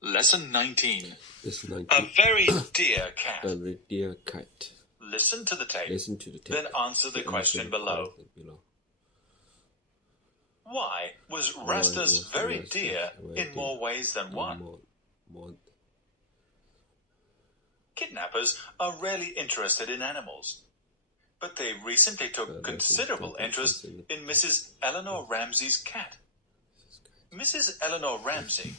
Lesson 19. Lesson A 19. very dear cat. A very dear cat. Listen to the tape. Listen to the tape. Then answer the question below. Why was Rastus very dear in more ways than one? Kidnappers are rarely interested in animals, but they recently took considerable interest in Mrs. Eleanor Ramsey's cat. Mrs. Eleanor Ramsey,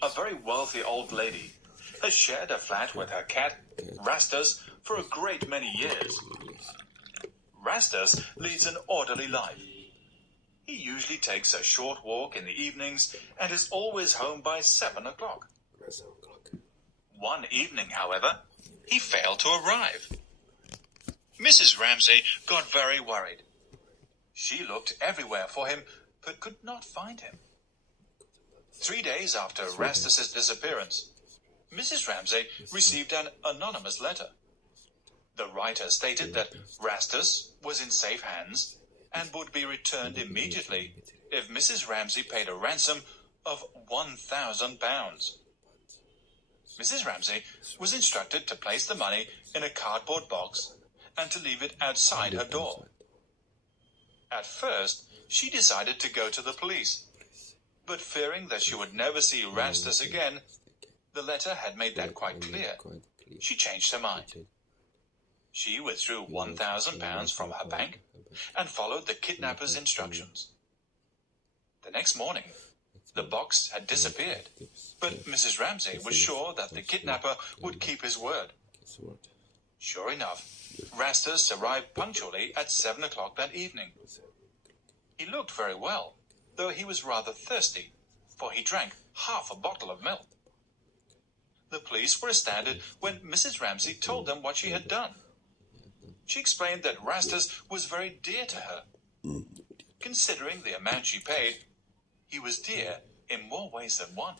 a very wealthy old lady, has shared a flat with her cat, Rastus, for a great many years. Rastus leads an orderly life. He usually takes a short walk in the evenings and is always home by 7 o'clock. One evening, however, he failed to arrive. Mrs. Ramsey got very worried. She looked everywhere for him, but could not find him. 3 days after Rastus's disappearance, Mrs. Ramsey received an anonymous letter. The writer stated that Rastus was in safe hands and would be returned immediately if Mrs. Ramsey paid a ransom of £1,000. Mrs. Ramsey was instructed to place the money in a cardboard box and to leave it outside her door. At first, she decided to go to the police, but fearing that she would never see Rastus again, the letter had made that quite clear. She changed her mind. She withdrew £1,000 from her bank and followed the kidnapper's instructions. The next morning, the box had disappeared, but Mrs. Ramsey was sure that the kidnapper would keep his word. Sure enough, Rastus arrived punctually at 7 o'clock that evening. He looked very well, though he was rather thirsty, for he drank half a bottle of milk. The police were astounded when Mrs. Ramsey told them what she had done. She explained that Rastus was very dear to her. Considering the amount she paid, he was dear in more ways than one.